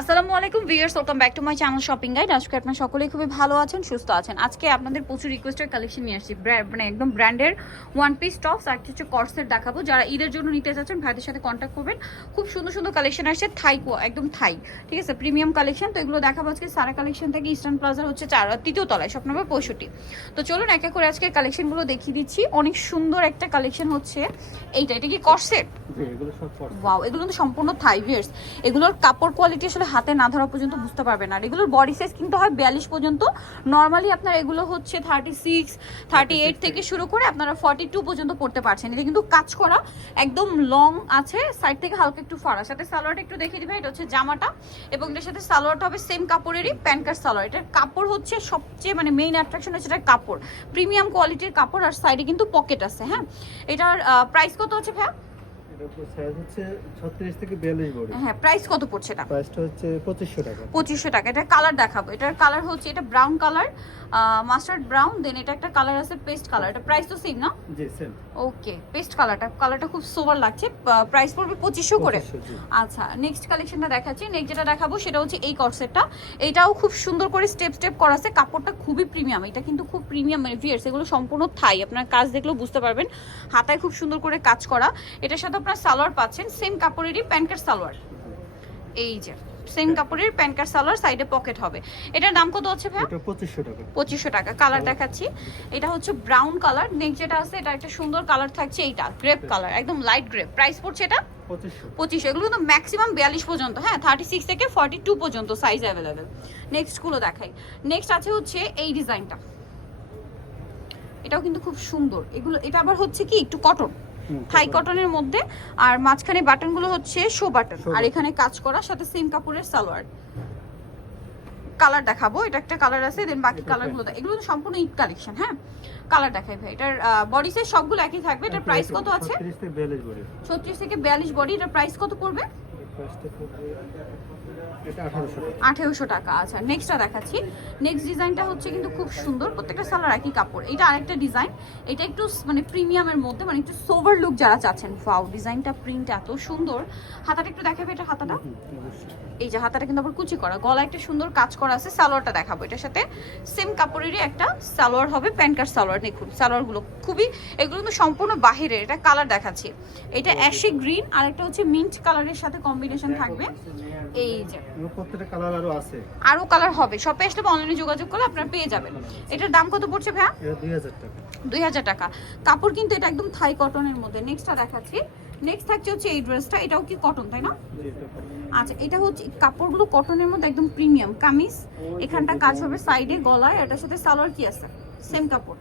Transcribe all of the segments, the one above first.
আসসালামু আলাইকুম viewers welcome back to my channel shopping guide. আজকে আপনারা সকলেই খুবই ভালো আছেন সুস্থ আছেন। আজকে আপনাদের প্রচুর রিকোয়েস্টের কালেকশন নিয়ে আসছি। মানে একদম ব্র্যান্ডের ওয়ান পিস টপস আর কিছু কর্সেট দেখাবো। যারা ঈদের জন্য নিতে চাচ্ছেন ভাইদের সাথে কন্ট্যাক্ট করবেন। খুব সুন্দর সুন্দর কালেকশন আসছে থাই কো- একদম থাই। ঠিক আছে প্রিমিয়াম কালেকশন তো এগুলো দেখাবো আজকে। সারা কালেকশন থেকে ইস্টার্ন প্লাজার হচ্ছে চার তৃতীয় তলায় শপ নম্বর পঁয়ষট্টি। তো চলুন এক এক করে আজকে কালেকশনগুলো দেখিয়ে দিচ্ছি। অনেক সুন্দর একটা কালেকশন হচ্ছে এইটা। এটা কি কর্সেট জি এগুলো সব পড়ছে ওয়াও এগুলো তো সম্পূর্ণ থাই ভিয়ার্স এগুলোর কাপড় কোয়ালিটি আসলে হাতে না ধরা পর্যন্ত বুঝতে পারবেন আর এগুলোর বডি সাইজ কিন্তু হয় বিয়াল্লিশ পর্যন্ত। নর্মালি আপনার এগুলো হচ্ছে থার্টি সিক্স থার্টি এইট থেকে শুরু করে আপনারা ফর্টি টু পর্যন্ত পড়তে পারছেন। এটা কিন্তু কাজ করা একদম লং আছে সাইড থেকে হালকা একটু ফাড়া সাথে সালোয়ারটা একটু দেখিয়ে দিবে এটা হচ্ছে জামাটা এবং এটার সাথে সালোয়ারটা হবে সেম কাপড়েরই প্যান্ট কার্ড সালোয়ার। এটার কাপড় হচ্ছে সবচেয়ে মানে মেইন অ্যাট্রাকশন হচ্ছে এটার কাপড়। প্রিমিয়াম কোয়ালিটির কাপড় আর সাইডে কিন্তু পকেট আছে হ্যাঁ? এটার প্রাইস কত হচ্ছে ভাইয়া? সাইজ হচ্ছে 36 থেকে 42 বডি। হ্যাঁ প্রাইস কত পড়ছে এটা? প্রাইসটা হচ্ছে 2500 টাকা। এটার কালার দেখাবো। এটার কালার হচ্ছে এটা brown colour mustard brown then এটা একটা কালার আছে পেস্ট কালার এটা প্রাইস তো সেম না জি সেম ওকে পেস্ট কালারটা কালারটা খুব সোবার লাগছে প্রাইস পড়বে করে। আচ্ছা নেক্সট কালেকশনটা দেখাচ্ছি। নেক্সট যেটা দেখাবো সেটা হচ্ছে এই কর্সেটটা এটাও খুব সুন্দর করে স্টেপ স্টেপ করা আছে। কাপড়টা খুবই প্রিমিয়াম এটা কিন্তু খুব প্রিমিয়াম মানে ভিয়ার্স এগুলো সম্পূর্ণ থাই। আপনার কাজ দেখলেও বুঝতে পারবেন। হাতায় খুব সুন্দর করে কাজ করা। এটার সাথে আপনার সালোয়ার পাচ্ছেন সেম কাপড়েরই প্যান্টের সালোয়ার। এই যে সেম কাপড়ের প্যান্ট কার্ড সালোয়ার সাইডে পকেট হবে। এটার দাম কত হচ্ছে ভাই এটা 2500 টাকা। পঁচিশশো টাকা কালার দেখাচ্ছি। এটা হচ্ছে ব্রাউন কালার নেক্সট যেটা আছে এটা একটা সুন্দর কালার থাকছে এইটা গ্রেপ কালার একদম লাইট গ্রেপ প্রাইস পড়ছে এটা? 2500 পঁচিশ এগুলো কিন্তু ম্যাক্সিমাম বিয়াল্লিশ পর্যন্ত হ্যাঁ থার্টি সিক্স থেকে ফর্টি টু পর্যন্ত সাইজ অ্যাভেলেবেল নেক্সটগুলো দেখাই। নেক্সট আছে হচ্ছে এই ডিজাইনটা এটাও কিন্তু খুব সুন্দর। এগুলো এটা আবার হচ্ছে কি একটু কটন থাই কটনের মধ্যে আর মাঝখানে বাটনগুলো হচ্ছে শো বাটন আর এখানে কাজ করা সাথে সেম কাপড়ের সালোয়ার। কালার দেখাবো এটা একটা কালার আছে দেন বাকি কালারগুলো এগুলো তো সম্পূর্ণ ঈদ কালেকশন হ্যাঁ? কালার দেখাই ভাই এটার বডি সাইজ সবগুলো একই থাকবে এটার প্রাইস কত আছে? 36 থেকে 42 বডি। ছত্রিশ থেকে বিয়াল্লিশ বডি এটার প্রাইস কত পড়বে? প্রাইসটা পড়বে এটা 1800 টাকা আঠেরোশো টাকা আচ্ছা নেক্সটটা দেখাচ্ছি। নেক্সট ডিজাইনটা হচ্ছে কিন্তু খুব সুন্দর, প্রত্যেকটা সালার একই কাপড়। এটা আরেকটা ডিজাইন এটা একটু মানে প্রিমিয়ামের মধ্যে মানে একটু সোভার লুক যারা চাচ্ছেন ফাও ডিজাইনটা প্রিন্ট এত সুন্দর। হাতাটা একটু দেখাবে এটা হাতাটা? এই যে হাতাটা কিন্তু আবার কুচি করা। গলা একটা সুন্দর কাজ করা আছে সালোয়ারটা দেখাবো এটার সাথে। সেম কাপড়েরই একটা সালোয়ার হবে প্যান্ট কার্ড সালোয়ার দেখুন সালোয়ারগুলো খুবই এগুলো কিন্তু সম্পূর্ণ বাহিরের এটা কালার দেখাচ্ছি। এটা অ্যাশি গ্রিন আর একটা হচ্ছে মিন্ট কালারের সাথে কম্বিনেশন থাকবে। এই যে। কালার আরও আছে। আরও কালার হবে। শপে আসলে অনলাইনে যোগাযোগ করলে আপনারা পেয়ে যাবেন। এটার দাম কত পড়ছে ভাইয়া? এটা 2000 টাকা। দুই হাজার টাকা। কাপড় কিন্তু এটা একদম থাই কটনের মধ্যে। নেক্সটটা দেখাচ্ছি। নেক্সট থাকছে হচ্ছে এই ড্রেসটা এটাও কি কটন তাই না? আচ্ছা এটা হচ্ছে কাপড়গুলো কটনের মধ্যে একদম প্রিমিয়াম কামিজ এখানটা কাজ হবে সাইডে গলায় এটার সাথে সালোয়ার কি আছে? সেম কাপড়।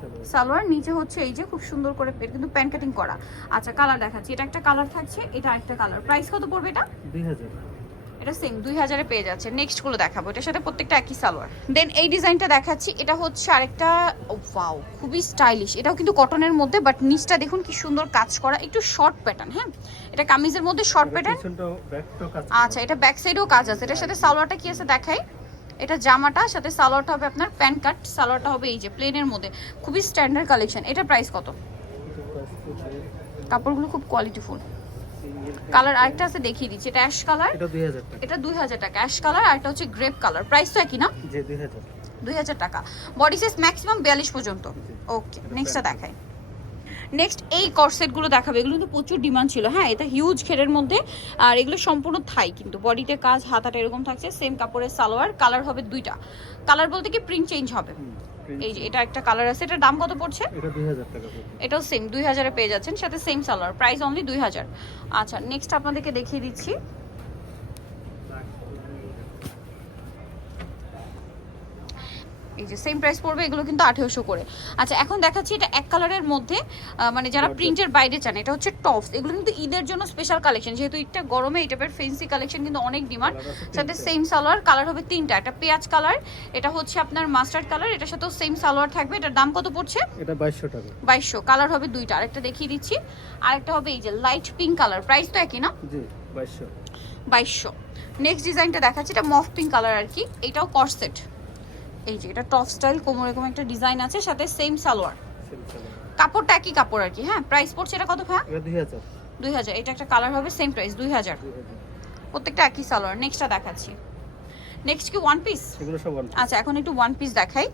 সালোয়ার। সালোয়ার নিচে হচ্ছে এই যে খুব সুন্দর করে পেট কিন্তু প্যান্ট কাটিং করা। আচ্ছা কালার দেখাচ্ছি এটা একটা কালার থাকছে এটা একটা কালার প্রাইস কত পড়বে এটা? 2000 এটা সেম দুই হাজারে পেয়ে যাচ্ছে। নেক্সটগুলো দেখাবো এটার সাথে প্রত্যেকটা একই সালোয়ার। দেন এই ডিজাইনটা দেখাচ্ছি এটা হচ্ছে আরেকটা ওয়াও খুবই স্টাইলিশ এটাও কিন্তু কটনের মধ্যে বাট নিচটা দেখুন কি সুন্দর কাজ করা। একটু শর্ট প্যাটার্ন হ্যাঁ? এটা কামিজের মধ্যে শর্ট প্যাটার্ন আচ্ছা এটা ব্যাক সাইডেও কাজ আছে। এটার সাথে সালোয়ারটা কি আছে দেখাই? এটা জামাটা সাথে সালোয়ারটা হবে আপনার প্যান্ট কাট সালোয়ারটা হবে এই যে প্লেনের মধ্যে। খুবই স্ট্যান্ডার্ড কালেকশন এটা প্রাইস কত? কাপড়গুলো খুব কোয়ালিটিফুল কালার আরেকটা আছে দেখিয়ে দিচ্ছি। এটা অ্যাশ কালার? এটা 2000 টাকা। এটা দুই হাজার টাকা। অ্যাশ কালার আর এটা হচ্ছে গ্রেপ কালার। প্রাইস তো একই না? জি 2000 দুই হাজার টাকা। বডি সাইজ ম্যাক্সিমাম বিয়াল্লিশ পর্যন্ত। ওকে নেক্সটটা দেখাই। নেক্সট এই কর্সেটগুলো দেখাবে। এগুলো কিন্তু প্রচুর ডিমান্ড ছিল। হ্যাঁ এটা হিউজ খেরের মধ্যে। আর এগুলো সম্পূর্ণ থাই কিন্তু। বডিতে কাজ হাতাটা এরকম থাকছে। সেম কাপড়ের সালোয়ার। কালার হবে দুইটা। কালার বলতে কি প্রিন্ট চেঞ্জ হবে। এই যে এটা একটা কালার আছে এটার দাম কত পড়ছে? এটা 2000 টাকা এটাও সেম দুই হাজারে পেয়ে যাচ্ছেন সাথে সেম সালোয়ার প্রাইস অনলি দুই হাজার। আচ্ছা নেক্সট আপনাদেরকে দেখিয়ে দিচ্ছি। এই যে সেম প্রাইস পড়বে এগুলো কিন্তু আঠেরোশো করে। আচ্ছা এখন দেখাচ্ছি এটা এক কালারের মধ্যে মানে যারা প্রিন্টের বাইরে চান এটা হচ্ছে টপস এগুলো কিন্তু ঈদের জন্য স্পেশাল কালেকশন যেহেতু ঈদটা গরমে এই টাইপের ফেন্সি কালেকশন কিন্তু অনেক ডিমান্ড সাথে সেম সালোয়ার কালার হবে তিনটা। একটা পেঁয়াজ কালার এটা হচ্ছে আপনার মাস্টার্ড কালার এটার সাথেও সেম সালোয়ার থাকবে। এটার দাম কত পড়ছে? এটা 2200 টাকা। বাইশশো। কালার হবে দুইটা। আরেকটা দেখিয়ে দিচ্ছি। আরেকটা হবে এই যে লাইট পিঙ্ক কালার প্রাইস তো একই না? জি 2200 বাইশশো। নেক্সট ডিজাইনটা দেখাচ্ছি এটা মফ পিঙ্ক কালার আর কি। এটাও কর্সেট এই যে এটা টপ স্টাইল কোমর এরকম একটা ডিজাইন আছে সাথে সেম সালোয়ার। কাপড়টা একই কাপড় আর কি হ্যাঁ? প্রাইস পড়ছে এটা কত ভাই এটা 2000 দুই হাজার এটা একটা কালার হবে সেম প্রাইস দুই হাজার। 2000 প্রত্যেকটা একই সালোয়ার নেক্সটটা দেখাচ্ছি। নেক্সট কি ওয়ান পিস এগুলো সব ওয়ান আচ্ছা এখন একটু ওয়ান পিস দেখাই।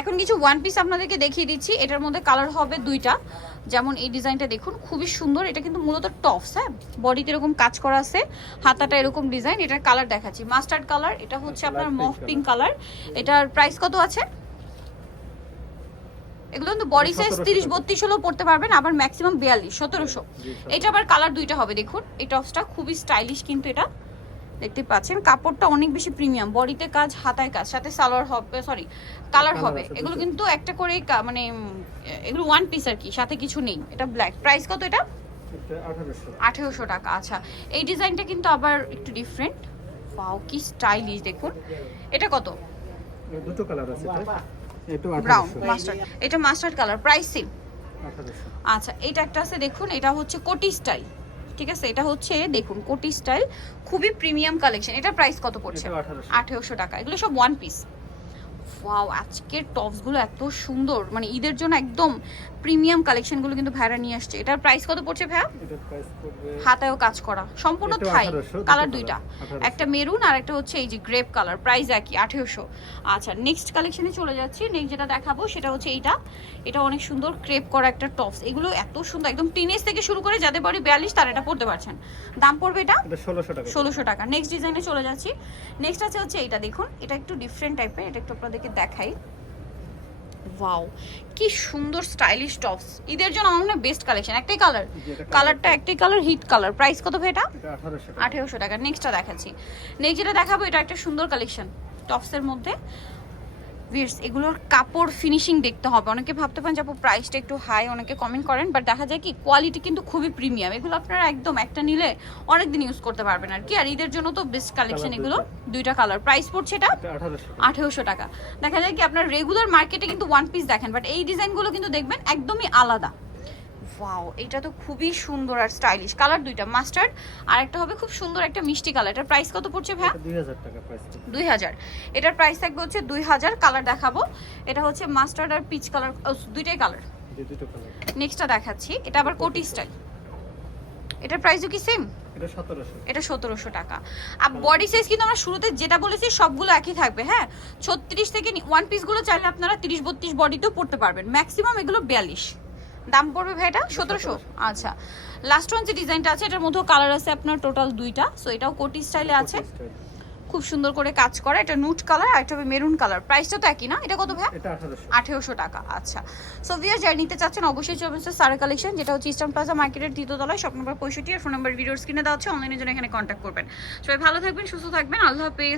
এখন কিছু ওয়ান পিস আপনাদেরকে দেখিয়ে দিচ্ছি। এটার মধ্যে কালার হবে দুইটা। যেমন এই ডিজাইনটা দেখুন খুবই সুন্দর। এটা কিন্তু মূলত টপস হ্যাঁ? বডিতে এরকম কাজ করা আছে হাতাটা এরকম ডিজাইন এটার কালার দেখাচ্ছি। মাস্টার্ড কালার এটা হচ্ছে আপনার মফ পিঙ্ক কালার এটার প্রাইস কত আছে? এগুলো কিন্তু বডি সাইজ তিরিশ বত্রিশ হলেও পড়তে পারবেন আবার ম্যাক্সিমাম বিয়াল্লিশ সতেরোশো। এটা আবার কালার দুইটা হবে দেখুন। এই টপসটা খুবই স্টাইলিশ কিন্তু এটা। দেখতে পাচ্ছেন। কাপড়টা অনেক বেশি প্রিমিয়াম বডিতে কাজ হাতায় কাজ সাথে সালোয়ার হবে সরি কালার হবে। এগুলো কিন্তু একটা করে কা- মানে এগুলো ওয়ান পিস আর কি সাথে কিছু নেই। এটা ব্ল্যাক প্রাইস কত এটা? আঠেরোশো। টাকা আচ্ছা। এই ডিজাইনটা কিন্তু আবার একটু ডিফারেন্ট পাও কি স্টাইলিশ দেখুন। এটা কত? দুটো কালার আছে ব্রাউন মাস্টার্ড এটা মাস্টার্ড কালার প্রাইস সেম আচ্ছা এটা একটা আছে দেখুন এটা হচ্ছে কোটি স্টাইল ঠিক আছে? এটা হচ্ছে দেখুন কোটি স্টাইল খুবই প্রিমিয়াম কালেকশন। এটা প্রাইস কত পড়ছে? আঠেরোশো। টাকা। এগুলো সব ওয়ান পিস ওয়াও আজকের টপসগুলো এত সুন্দর। মানে ঈদের জন্য একদম প্রিমিয়াম কালেকশনগুলো কিন্তু ভাইরা নিয়ে আসছে। এটার প্রাইস কত পড়ছে ভাইয়া? হাতায়ও কাজ করা। সম্পূর্ণ থাই। কালার দুইটা। একটা মেরুন আর একটা হচ্ছে এই যে গ্রেপ কালার প্রাইস একই আঠেরোশো। আচ্ছা নেক্সট কালেকশনে চলে যাচ্ছি। নেক্সট যেটা দেখাবো সেটা হচ্ছে এইটা। এটা অনেক সুন্দর ক্রেপ করা একটা টপস এগুলো এত সুন্দর একদম টিনেজ থেকে শুরু করে যাদের বাড়ি বিয়াল্লিশ তারা এটা পড়তে পারছেন। দাম পড়বে এটা? এটা ষোলোশো টাকা। ষোলোশো টাকা। নেক্সট ডিজাইনে চলে যাচ্ছি। নেক্সট আছে হচ্ছে এইটা দেখুন। এটা একটু ডিফারেন্ট টাইপের এটা একটু আপনাদেরকে দেখাই। ওয়াও কি সুন্দর স্টাইলিশ টপস ঈদের জন্য আমার মনে বেস্ট কালেকশন একটাই কালার কালারটা একটাই কালার হিট কালার প্রাইস কত ভাই এটা? এটা আঠারোশো টাকা। আঠেরোশো টাকা। নেক্সটটা দেখাচ্ছি। নেক্সট যেটা দেখাবো এটা একটা সুন্দর কালেকশন টপসের মধ্যে। ভিয়ার্স এগুলোর কাপড় ফিনিশিং দেখতে হবে। অনেকে ভাবতে পারেন যে আপু প্রাইসটা একটু হাই অনেকে কমেন্ট করেন বাট দেখা যায় কি কোয়ালিটি কিন্তু খুবই প্রিমিয়াম এগুলো আপনারা একদম একটা নিলে অনেক দিন ইউজ করতে পারবেন আর কি। আর ঈদের জন্য তো বেস্ট কালেকশন এগুলো দুইটা। কালার প্রাইস পড়ছে এটা আঠেরোশো টাকা। দেখা যায় কি আপনার রেগুলার মার্কেটে কিন্তু ওয়ান পিস দেখেন বাট এই ডিজাইনগুলো কিন্তু দেখবেন একদমই আলাদা। ওয়াও এটা তো খুবই সুন্দর আর স্টাইলিশ কালার দুইটা মাস্টার্ড আর একটা হবে খুব সুন্দর একটা মিষ্টি কালার এটার প্রাইস কত পড়ছে দুই হাজার টাকা প্রাইস দুই হাজার। এটার প্রাইস থাকবে হচ্ছে দুই হাজার কালার দেখাবো। এটা হচ্ছে মাস্টার্ড আর পিচ কালার দুইটাই কালার দুটো কালার নেক্সটটা দেখাচ্ছি। এটা আবার কোটি স্টাইল এটার প্রাইসও কি সেম এটা সতেরোশো। টাকা। আর বডি সাইজ কিন্তু আমরা শুরুতে যেটা বলেছি সবগুলো একই থাকবে হ্যাঁ? ছত্রিশ থেকে ওয়ান পিসগুলো চাইলে আপনারা তিরিশ বত্রিশ বডিতেও পড়তে পারবেন। ম্যাক্সিমাম এগুলো বিয়াল্লিশ। দাম পড়বে ভাইটা? সতেরোশো? আচ্ছা। লাস্ট ওয়ান যে ডিজাইনটা আছে এটার মধ্যেও কালার আছে আপনার টোটাল দুইটা। সো এটাও কোটি স্টাইলে আছে। খুব সুন্দর করে কাজ করা। এটা নুট কালার আর একটা হবে মেরুন কালার প্রাইসটা তো একই না? এটা কত ভাই এটা আঠারোশো। টাকা। আচ্ছা। সো ভিয়ার যারা নিতে চাচ্ছেন অবশ্যই চলবেন সারা কালেকশন যেটা হচ্ছে ইস্টার্ন প্লাজা মার্কেটের দ্বিতীয়তলায় শপ নম্বর পঁয়ষট্টি আর ফোন নাম্বার ভিডিওর স্ক্রিনে দেওয়া হচ্ছে অনলাইনের জন্য এখানে কন্ট্যাক্ট করবেন। সবাই ভালো থাকবেন সুস্থ থাকবেন। আল্লাহ হাফেজ।